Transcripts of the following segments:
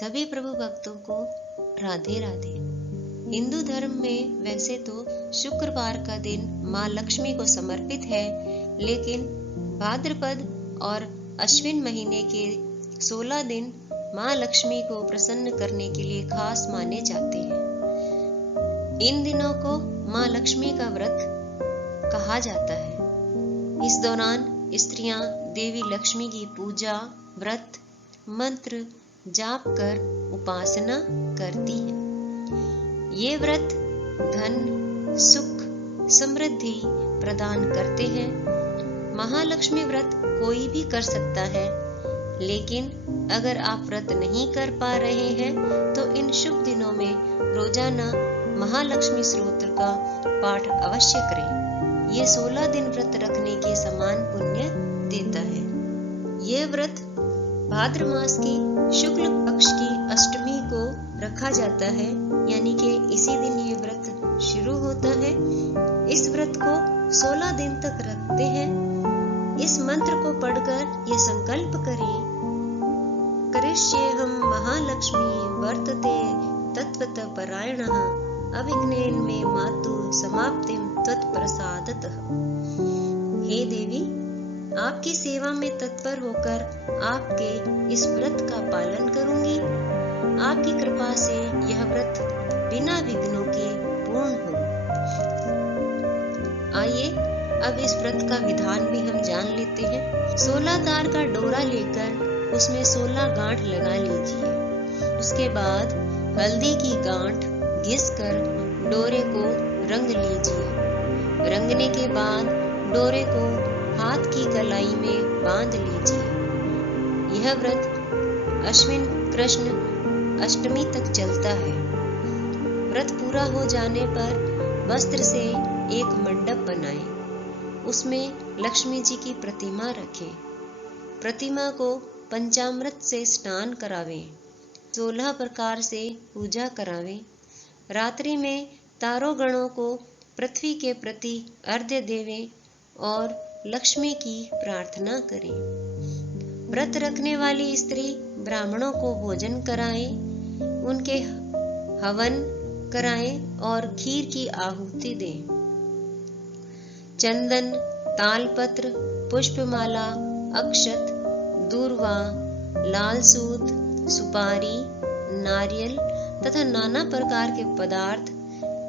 सभी प्रभु भक्तों को राधे राधे। हिंदू धर्म में वैसे तो शुक्रवार का दिन माँ लक्ष्मी को समर्पित है, लेकिन भाद्रपद और अश्विन महीने के 16 दिन माँ लक्ष्मी को प्रसन्न करने के लिए खास माने जाते हैं। इन दिनों को माँ लक्ष्मी का व्रत कहा जाता है। इस दौरान स्त्रियां देवी लक्ष्मी की पूजा, व्रत, मंत्र जाप कर उपासना करती हैं। ये व्रत धन, सुख, समृद्धि प्रदान करते हैं। महालक्ष्मी व्रत कोई भी कर सकता है, लेकिन अगर आप व्रत नहीं कर पा रहे हैं तो इन शुभ दिनों में रोजाना महालक्ष्मी स्तोत्र का पाठ अवश्य करें। ये 16 दिन व्रत रखने के समान पुण्य देता है। यह व्रत भाद्र मास की शुक्ल पक्ष की अष्टमी को रखा जाता है, यानी कि इसी दिन ये व्रत शुरू होता है। इस व्रत को 16 दिन तक रखते हैं। इस मंत्र को पढ़कर ये संकल्प करें, करिष्येऽहं महालक्ष्मी वर्तते तत्वत परायणः अविघ्नेन मे मातु समाप्तिं त्वत्प्रसादतः। हे देवी, आपकी सेवा में तत्पर होकर आपके इस व्रत का पालन करूंगी। आपकी कृपा से यह व्रत बिना विघ्नों के पूर्ण हो। आइए अब इस व्रत का विधान भी हम जान लेते हैं। 16 तार का डोरा लेकर उसमें 16 गांठ लगा लीजिए। उसके बाद हल्दी की गांठ घिसकर डोरे को रंग लीजिए। रंगने के बाद डोरे को हाथ की कलाई में बांध लीजिए। यह व्रत अश्विन कृष्ण अष्टमी तक चलता है। व्रत पूरा हो जाने पर वस्त्र से एक मंडप बनाएं। उसमें लक्ष्मी जी की प्रतिमा रखें। प्रतिमा को पंचामृत से स्नान करावें। 16 प्रकार से पूजा करावें। रात्रि में तारों गणों को पृथ्वी के प्रति अर्घ्य देवें और लक्ष्मी की प्रार्थना करें। व्रत रखने वाली स्त्री ब्राह्मणों को भोजन कराएं, उनके हवन कराएं और खीर की आहुति दें। चंदन, तालपत्र, पुष्पमाला, अक्षत, दूर्वा, लाल सूत, सुपारी, नारियल तथा नाना प्रकार के पदार्थ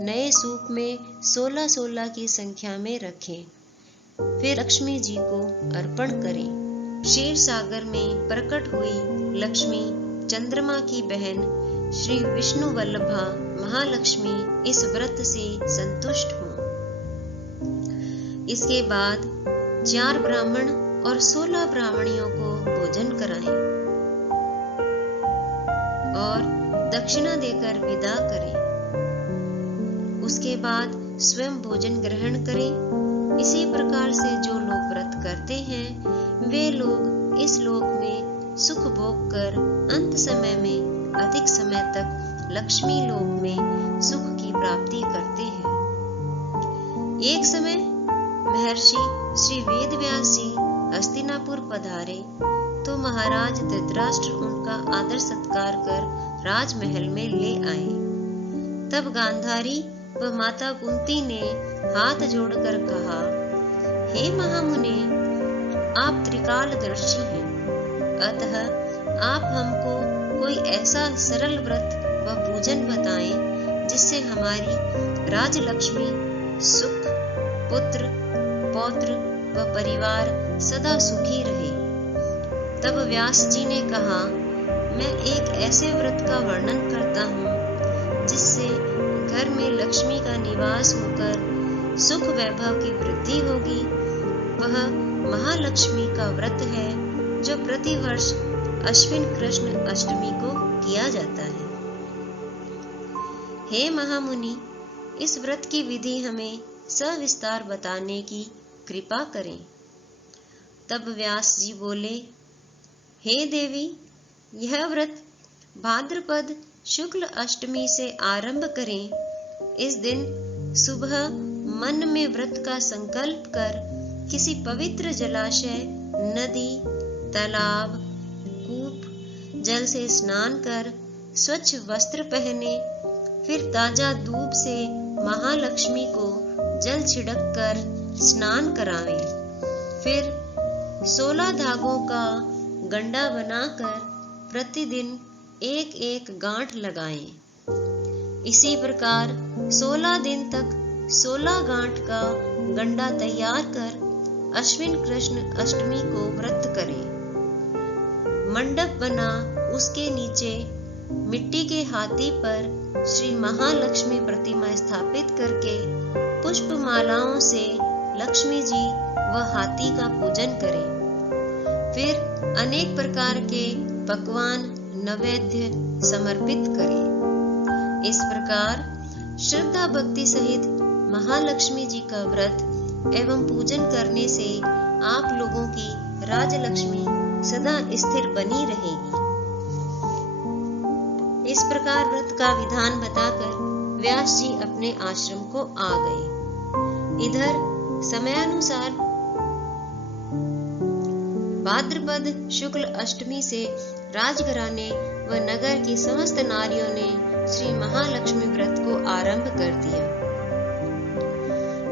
नए सूप में 16-16 की संख्या में रखें। फिर लक्ष्मी जी को अर्पण करें। क्षीर सागर में प्रकट हुई लक्ष्मी चंद्रमा की बहन श्री विष्णु वल्लभा महालक्ष्मी इस व्रत से संतुष्ट हों। इसके बाद 4 ब्राह्मण और 16 ब्राह्मणियों को भोजन कराएं और दक्षिणा देकर विदा करें। उसके बाद स्वयं भोजन ग्रहण करें। इसी प्रकार से जो लोग व्रत करते हैं वे लोग इस लोक में सुख भोग कर अंत समय में अधिक समय तक लक्ष्मी लोक में सुख की प्राप्ति करते हैं। एक समय महर्षि श्री वेदव्यास जी हस्तिनापुर पधारे तो महाराज धृतराष्ट्र उनका आदर सत्कार कर राजमहल में ले आए। तब गांधारी व माता कुंती ने हाथ जोड़कर कहा, हे महामुने, आप त्रिकालदर्शी हैं, अतः आप हमको कोई ऐसा सरल व्रत व पूजन बताएं जिससे हमारी राजलक्ष्मी सुख, पुत्र, पौत्र व परिवार सदा सुखी रहे। तब व्यास जी ने कहा, मैं एक ऐसे व्रत का वर्णन करता हूँ जिससे घर में लक्ष्मी का निवास होकर सुख वैभव की वृद्धि होगी। वह महालक्ष्मी का व्रत है जो प्रतिवर्ष अश्विन कृष्ण अष्टमी को किया जाता है। हे महामुनि, इस व्रत की विधि हमें सविस्तार बताने की कृपा करें। तब व्यास जी बोले, हे देवी, यह व्रत भाद्रपद शुक्ल अष्टमी से आरंभ करें। इस दिन सुबह मन में व्रत का संकल्प कर किसी पवित्र जलाशय, नदी, तालाब, कूप जल से स्नान कर स्वच्छ वस्त्र पहने, फिर ताजा दूब से महालक्ष्मी को जल छिड़क कर स्नान करावें। फिर 16 धागों का गंडा बनाकर प्रतिदिन एक एक गांठ लगाएं। इसी प्रकार 16 दिन तक 16 गांठ का गंडा तैयार कर अश्विन कृष्ण अष्टमी को व्रत करें। मंडप बना उसके नीचे मिट्टी के हाथी पर श्री महालक्ष्मी प्रतिमा स्थापित करके पुष्प मालाओं से लक्ष्मी जी व हाथी का पूजन करें। फिर अनेक प्रकार के पकवान नैवेद्य समर्पित करें। इस प्रकार श्रद्धा भक्ति सहित महालक्ष्मी जी का व्रत एवं पूजन करने से आप लोगों की राजलक्ष्मी सदा स्थिर बनी रहेगी। इस प्रकार व्रत का विधान बताकर व्यास जी अपने आश्रम को आ गए। इधर समयानुसार भाद्रपद शुक्ल अष्टमी से राजघराने व नगर की समस्त नारियों ने श्री महालक्ष्मी व्रत को आरंभ कर दिया।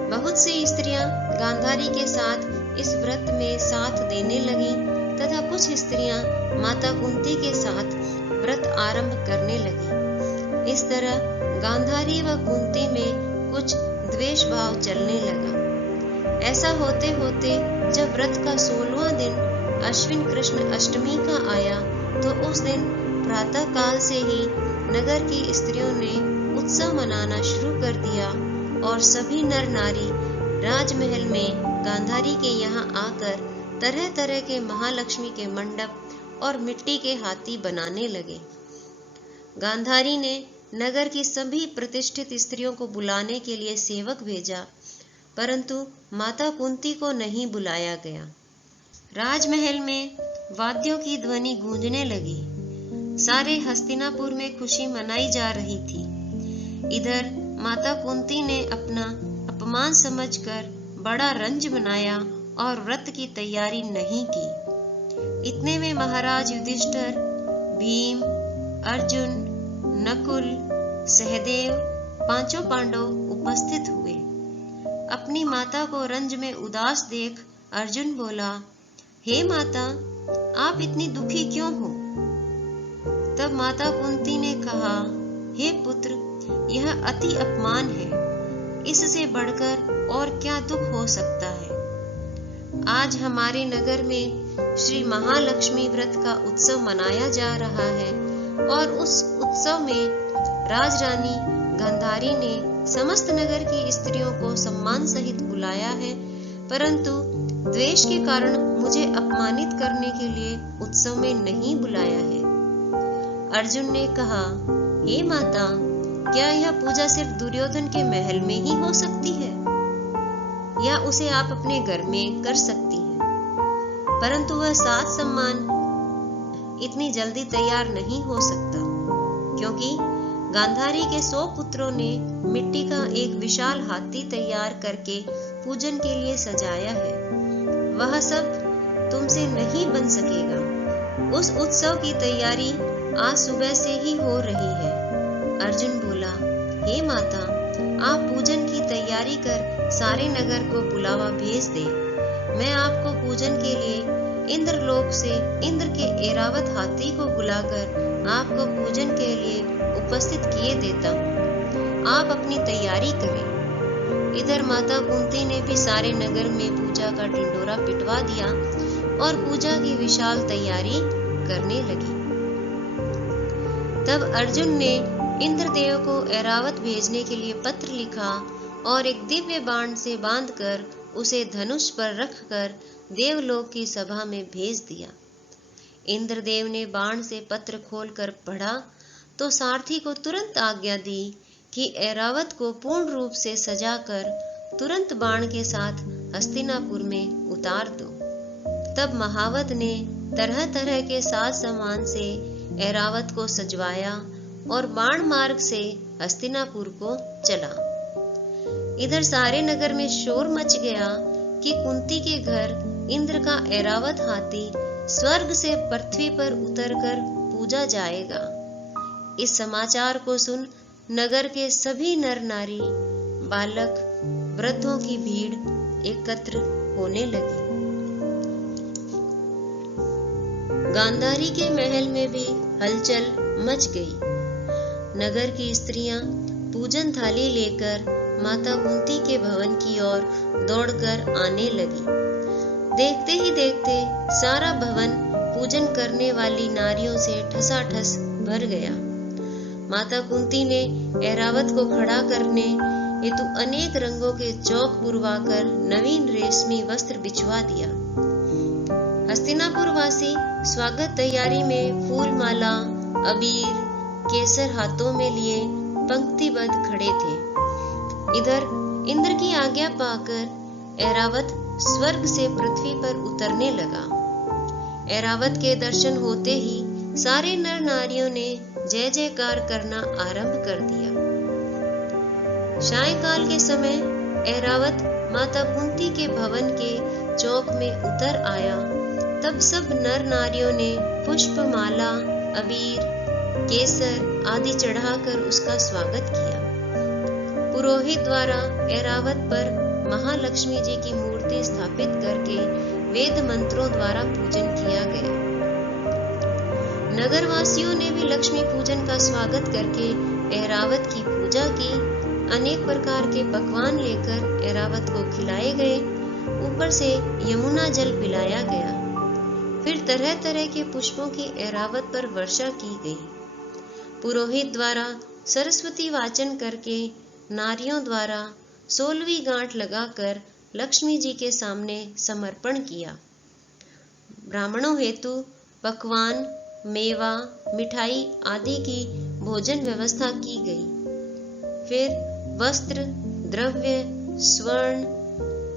बहुत सी स्त्रियां गांधारी के साथ इस व्रत में साथ देने लगी तथा कुछ स्त्रियां माता कुंती के साथ व्रत आरंभ करने लगी। इस तरह गांधारी व कुंती में कुछ द्वेष भाव चलने लगा। ऐसा होते होते जब व्रत का 16वां दिन अश्विन कृष्ण अष्टमी का आया तो उस दिन प्रातः काल से ही नगर की स्त्रियों ने उत्सव मनाना शुरू कर दिया और सभी नर नारी राजमहल में गांधारी के यहाँ आकर तरह तरह के महालक्ष्मी के मंडप और मिट्टी के हाथी बनाने लगे। गांधारी ने नगर की सभी प्रतिष्ठित स्त्रियों को बुलाने के लिए सेवक भेजा, परंतु माता कुंती को नहीं बुलाया गया। राजमहल में वाद्यों की ध्वनि गूंजने लगी। सारे हस्तिनापुर में खुशी मनाई जा रही थी। इधर माता कुंती ने अपना अपमान समझकर बड़ा रंज मनाया और व्रत की तैयारी नहीं की। इतने में महाराज युधिष्ठिर, भीम, अर्जुन, नकुल, सहदेव, पांचों पांडव उपस्थित हुए। अपनी माता को रंज में उदास देख अर्जुन बोला, हे माता, आप इतनी दुखी क्यों हो? तब माता कुंती ने कहा, हे पुत्र, यह अति अपमान है। इससे बढ़कर और क्या दुख हो सकता है? आज हमारे नगर में श्री महालक्ष्मी व्रत का उत्सव मनाया जा रहा है और उस उत्सव में राजरानी गांधारी ने समस्त नगर की स्त्रियों को सम्मान सहित बुलाया है, परंतु द्वेष के कारण मुझे अपमानित करने के लिए उत्सव में नहीं बुलाया है। अर्जुन ने कहा, हे माता, क्या यह पूजा सिर्फ दुर्योधन के महल में ही हो सकती है या उसे आप अपने घर में कर सकती हैं? परंतु वह साज सम्मान इतनी जल्दी तैयार नहीं हो सकता, क्योंकि गांधारी के 100 पुत्रों ने मिट्टी का एक विशाल हाथी तैयार करके पूजन के लिए सजाया है। वह सब तुमसे नहीं बन सकेगा। उस उत्सव की तैयारी आज सुबह से ही हो रही है। अर्जुन बोला, हे माता, आप पूजन की तैयारी कर सारे नगर को बुलावा भेज दे। मैं आपको पूजन के लिए इंद्रलोक से इंद्र के ऐरावत हाथी को बुलाकर आपको पूजन के लिए उपस्थित किए देता हूँ। आप अपनी तैयारी करें। इधर माता कुंती ने भी सारे नगर में पूजा का ढिंढोरा पिटवा दिया और पूजा की विशाल तैयारी करने लगी। तब अर्जुन ने इंद्रदेव को ऐरावत भेजने के लिए पत्र लिखा और एक दिव्य बाण से बांधकर उसे धनुष पर रखकर देवलोक की सभा में भेज दिया। इंद्रदेव ने बाण से पत्र खोलकर पढ़ा तो सारथी को तुरंत आज्ञा दी कि ऐरावत को पूर्ण रूप से सजाकर तुरंत बाण के साथ हस्तिनापुर में उतार दो। तब महावत ने तरह तरह के साज सामान से ऐरावत को सजवाया और बाण मार्ग से हस्तिनापुर को चला। इधर सारे नगर में शोर मच गया कि कुंती के घर इंद्र का ऐरावत हाथी स्वर्ग से पृथ्वी पर उतरकर पूजा जाएगा। इस समाचार को सुन नगर के सभी नर नारी, बालक, वृद्धों की भीड़ एकत्र होने लगी। गांधारी के महल में भी हलचल मच गई। नगर की स्त्रियां पूजन थाली लेकर माता कुंती के भवन की ओर दौड़कर आने लगी। देखते ही देखते सारा भवन पूजन करने वाली नारियों से ठसाठस भर गया। माता कुंती ने ऐरावत को खड़ा करने हेतु अनेक रंगों के चौक बुरवाकर नवीन रेशमी वस्त्र बिछवा दिया। हस्तिनापुर वासी स्वागत तैयारी में फूल माला, अबीर, केसर हाथों में लिए पंक्तिबद्ध खड़े थे। इधर इंद्र की आज्ञा पाकर ऐरावत स्वर्ग से पृथ्वी पर उतरने लगा। ऐरावत के दर्शन होते ही सारे नर नारियों ने जय जयकार करना आरंभ कर दिया। सायंकाल के समय ऐरावत माता कुंती के भवन के चौक में उतर आया। तब सब नर नारियों ने पुष्प माला, अबीर, केसर आदि चढ़ाकर उसका स्वागत किया। पुरोहित द्वारा ऐरावत पर महालक्ष्मी जी की मूर्ति स्थापित करके वेद मंत्रों द्वारा पूजन किया गया। नगरवासियों ने भी लक्ष्मी पूजन का स्वागत करके ऐरावत की पूजा की। अनेक प्रकार के पकवान लेकर ऐरावत को खिलाए गए। ऊपर से यमुना जल पिलाया गया। फिर तरह तरह के पुष्पों की ऐरावत पर वर्षा की गई। पुरोहित द्वारा सरस्वती वाचन करके नारियों द्वारा 16वीं गांठ लगाकर लक्ष्मी जी के सामने समर्पण किया। ब्राह्मणों हेतु पकवान, मेवा, मिठाई आदि की भोजन व्यवस्था की गई। फिर वस्त्र, द्रव्य, स्वर्ण,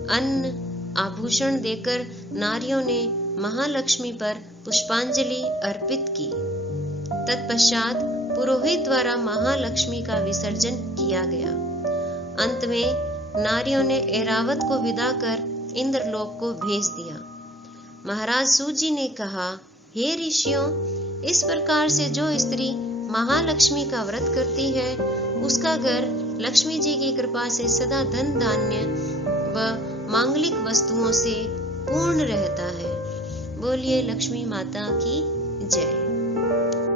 अन्न, आभूषण देकर नारियों ने महालक्ष्मी पर पुष्पांजलि अर्पित की। तत्पश्चात पुरोहित द्वारा महालक्ष्मी का विसर्जन किया गया। अंत में नारियों ने ऐरावत को विदा कर इंद्रलोक को भेज दिया। महाराज सूत जी ने कहा, हे ऋषियों, इस प्रकार से जो स्त्री महालक्ष्मी का व्रत करती है उसका घर लक्ष्मी जी की कृपा से सदा धन धान्य व मांगलिक वस्तुओं से पूर्ण रहता है। बोलिए लक्ष्मी माता की जय।